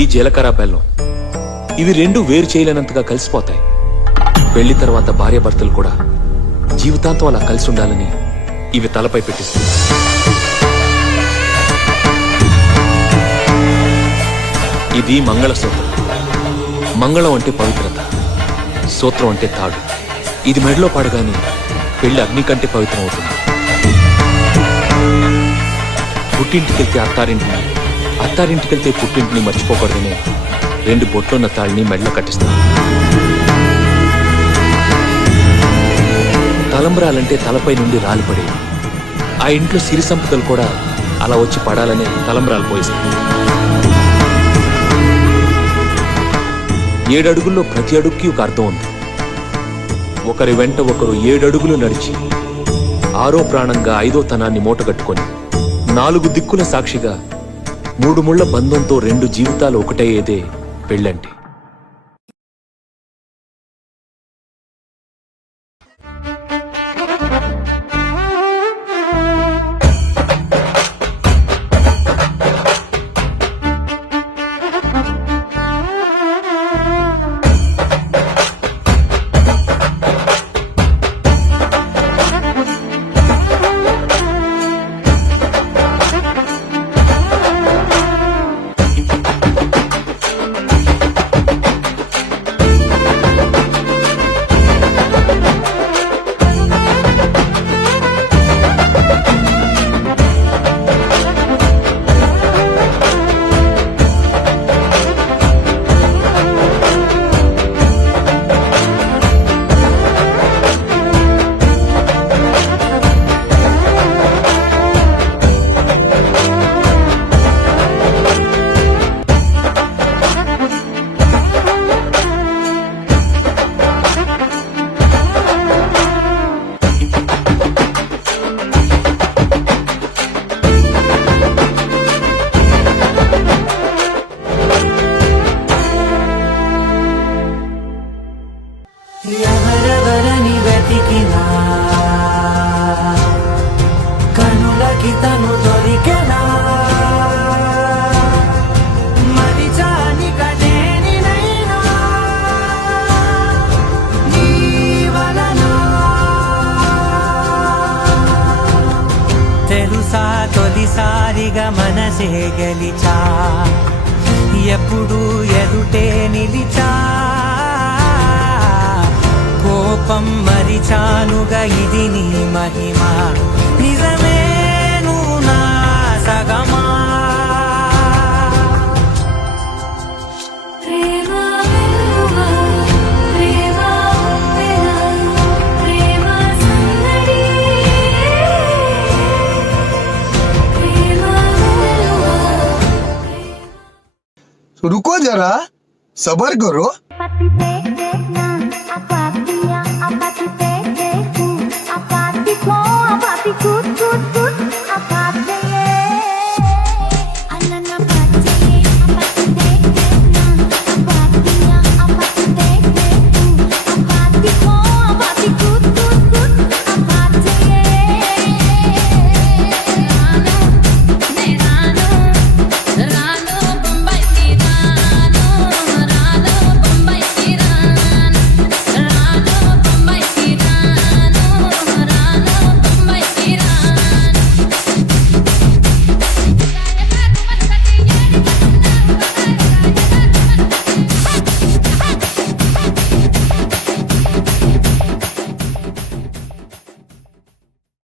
ఇది జీలకర్ర బెల్లం. ఇవి రెండు వేరు చేయలేనంతగా కలిసిపోతాయి. పెళ్లి తర్వాత భార్యాభర్తలు కూడా జీవితాంతం అలా కలిసి ఉండాలని ఇవి తలపై పెట్టిస్తుంది. ఇది మంగళసూత్రం. మంగళం అంటే పవిత్రత, సూత్రం అంటే తాడు. ఇది మెడలో పడగానే పెళ్లి అగ్ని కంటే పవిత్రం అవుతుంది. పుట్టింటికెళ్తే అత్తారింటిని, అత్తారింటికెళ్తే పుట్టింటిని మర్చిపోకూడదనే రెండు బొట్లున్న తాళ్ళని మెడలో కట్టిస్తాం. తలంబ్రాలంటే తలపై నుండి రాలిపడేవి. ఆ ఇంట్లో సిరి సంపదలు కూడా అలా వచ్చి పడాలనే తలంబ్రాలు పోయిస్తాయి. 7 అడుగుల్లో ప్రతి అడుగుకి ఒక అర్థం ఉంది. ఒకరి వెంట ఒకరు 7 అడుగులు నడిచి 6వ ప్రాణంగా 5వ తనాన్ని మూటగట్టుకొని 4 దిక్కుల సాక్షిగా 3 ముళ్ల బంధంతో 2 జీవితాలు ఒకటయ్యేదే పెళ్ళంటే. ఎవరెవరని వెతికినా కనులకి తను దొరికెనా, మరిచాని కనేనినైనా నీ వలన. తెలుసా తొలిసారిగా మనసే గెలిచా, ఎప్పుడు ఎదుటే నిలిచా, కోపం మరిచానుగా ఇది నీ మహిమ, నిజమే నువ్వు నా సగమా. रुको जरा, सबर करो.